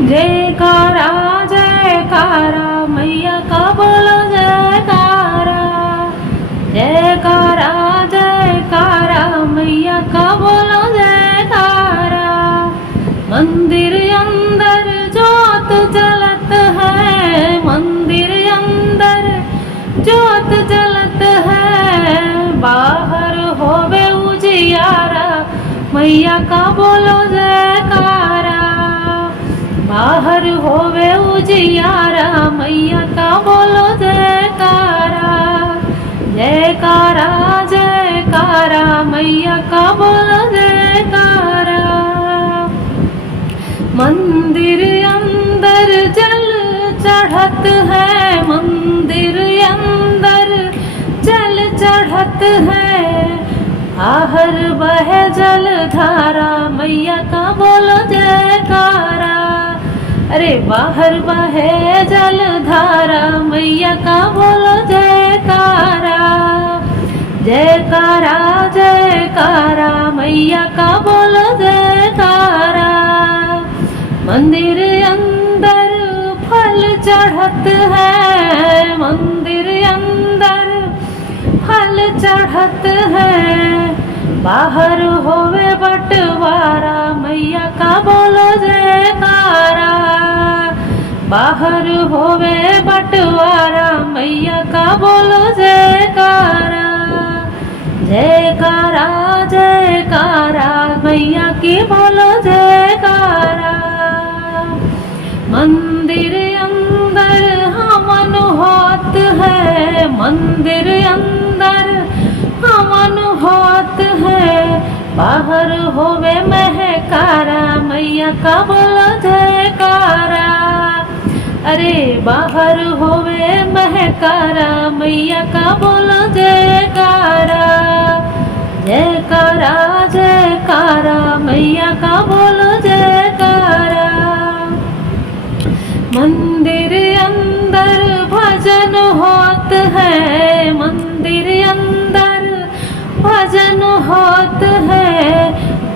जयकारा जयकारा मैया का बोलो जयकारा। जयकारा जयकारा मैया का बोलो जयकारा। मंदिर अंदर जोत जलत है, मंदिर अंदर जोत जलत है। बाहर होवे उजियारा मैया का बोलो जयकारा। बाहर होवे उजियारा मैया का बोलो जयकारा। जयकारा जयकारा मैया का बोलो जयकारा। मंदिर अंदर जल चढ़त है, मंदिर अंदर जल चढ़त है। आहर बह जल धारा मैया का बोलो जयकारा। अरे बाहर बहे जल धारा मैया का बोलो जयकारा। जयकारा जयकारा मैया का बोलो जयकारा। मंदिर अंदर फल चढ़त है, मंदिर अंदर फल चढ़त है। बाहर होवे बंटवारा मैया का बोलो जयकारा। बाहर होवे बंटवारा मैया का बोलो जयकारा। जयकारा जयकारा मैया की बोलो जयकारा। मंदिर अंदर हवन होत है, मंदिर अंदर हवन होत है। बाहर होवे महकारा मैया का बोलो जयकारा। अरे बाहर होवे महकारा मैया का बोलो जयकारा। जयकारा जयकारा मैया का बोलो जयकारा। मंदिर अंदर भजन होत है, मंदिर अंदर भजन होत है।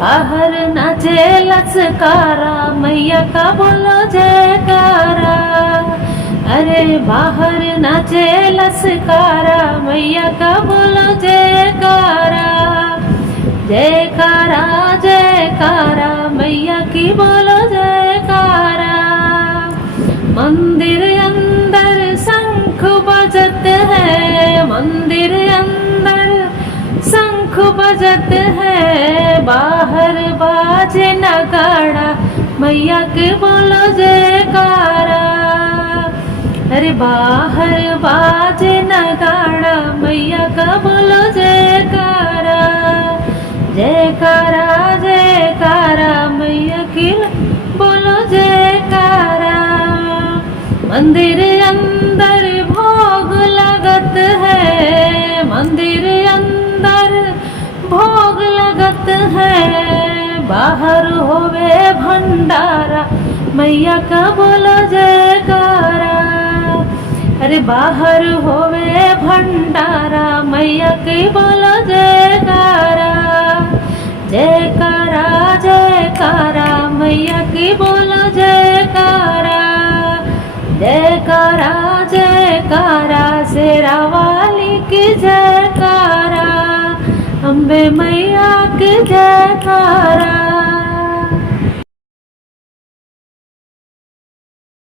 बाहर नाचे लचकारा मैया का बोलो जयकारा। अरे बाहर नाचे लचकारा मैया का बोलो जयकारा। जयकारा जयकारा मैया की बोलो जयकारा। मंदिर अंदर शंख बजत है, मंदिर अंदर शंख बजत है। बाहर बाजे नगाड़ा मैया के बोलो जयकारा। अरे बाहर बाजे नगाड़ा मैया का बोलो जयकारा। जयकारा जयकारा मैया की बोलो जयकारा। मंदिर अंदर भोग लगत है, मंदिर अंदर भोग लगत है। बाहर होवे भंडारा मैया का बोलो जयकारा। अरे बाहर होवे भंडारा मैया की बोलो जयकारा। जयकारा जयकारा मैया की बोलो जयकारा। जयकारा जयकारा शेरा वाली की जयकारा। अम्बे मैया की जयकारा।